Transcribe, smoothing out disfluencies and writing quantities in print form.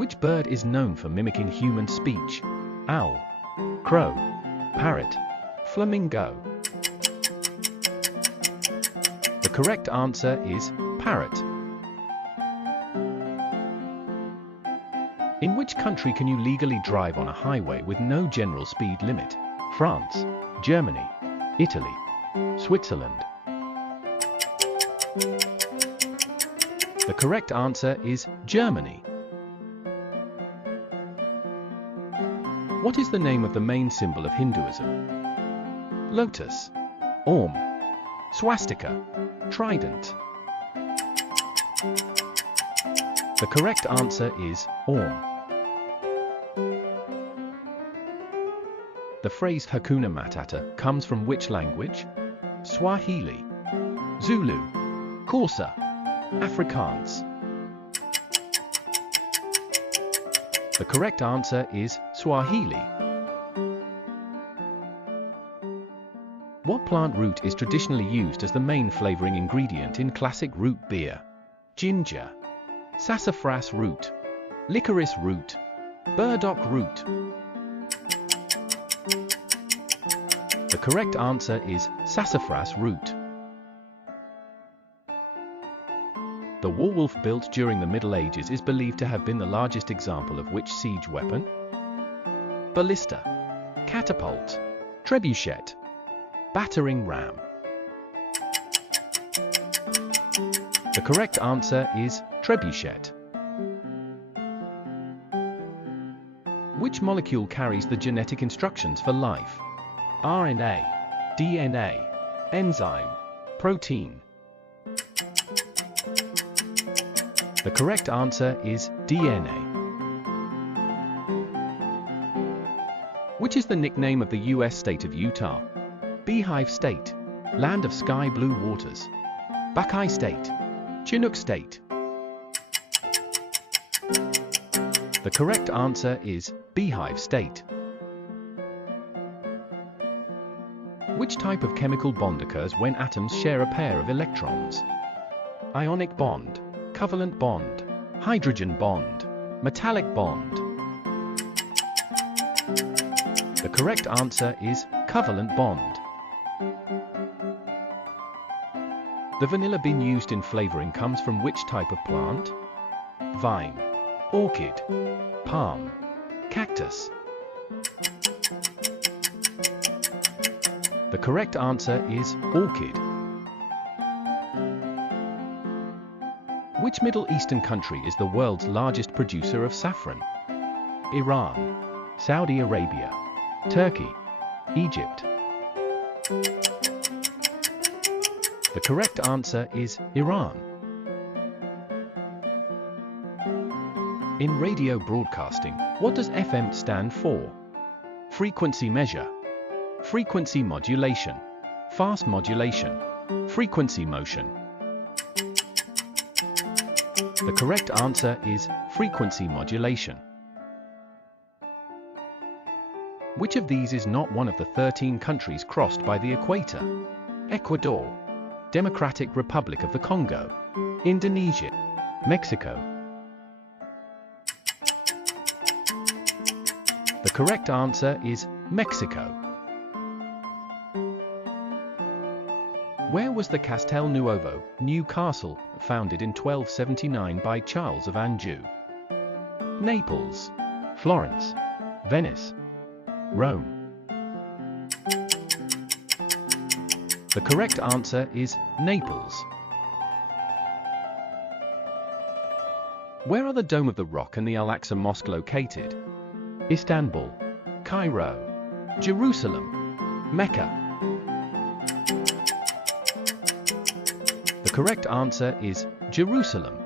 Which bird is known for mimicking human speech? Owl, crow, parrot, flamingo. The correct answer is parrot. In which country can you legally drive on a highway with no general speed limit? France, Germany, Italy, Switzerland. The correct answer is Germany. What is the name of the main symbol of Hinduism? Lotus, Om, swastika, trident. The correct answer is Om. The phrase Hakuna Matata comes from which language? Swahili, Zulu, Xhosa, Afrikaans. The correct answer is Swahili. What plant root is traditionally used as the main flavoring ingredient in classic root beer? Ginger, sassafras root, licorice root, burdock root. The correct answer is sassafras root. The war-wolf built during the Middle Ages is believed to have been the largest example of which siege weapon? Ballista, catapult, trebuchet, battering ram. The correct answer is trebuchet. Which molecule carries the genetic instructions for life? RNA, DNA, enzyme, protein. The correct answer is DNA. Which is the nickname of the US state of Utah? Beehive State, Land of Sky Blue Waters, Buckeye State, Chinook State. The correct answer is Beehive State. Which type of chemical bond occurs when atoms share a pair of electrons? Ionic bond, covalent bond, hydrogen bond, metallic bond. The correct answer is covalent bond. The vanilla bean used in flavoring comes from which type of plant? Vine, orchid, palm, cactus. The correct answer is orchid. Which Middle Eastern country is the world's largest producer of saffron? Iran, Saudi Arabia, Turkey, Egypt. The correct answer is Iran. In radio broadcasting, what does FM stand for? Frequency measure, frequency modulation, fast modulation, frequency motion. The correct answer is frequency modulation. Which of these is not one of the 13 countries crossed by the equator? Ecuador, Democratic Republic of the Congo, Indonesia, Mexico. The correct answer is Mexico. Where was the Castel Nuovo, New Castle, founded in 1279 by Charles of Anjou? Naples, Florence, Venice, Rome. The correct answer is Naples. Where are the Dome of the Rock and the Al-Aqsa Mosque located? Istanbul, Cairo, Jerusalem, Mecca. The correct answer is Jerusalem.